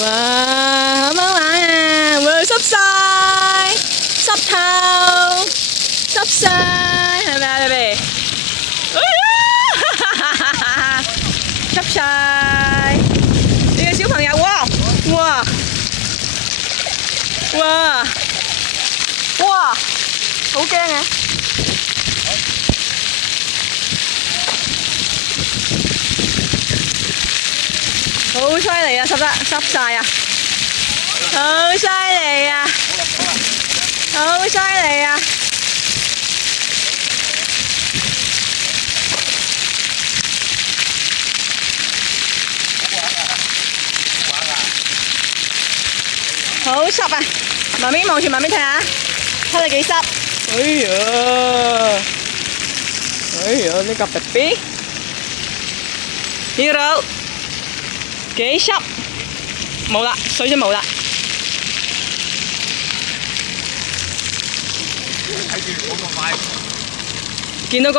哇，好唔好玩啊？會濕晒，濕透，濕晒，係咪啊，你哋？濕晒，你嘅小朋友，哇哇哇哇，好驚啊！ 好犀利啊！濕晒啊！好犀利啊！好犀利啊！好濕啊！媽咪望住媽咪睇下，睇你幾濕。哎呀！哎呀！呢個 BB Hero 幾濕，冇啦，水都冇啦。睇住冇咁快。見到嗰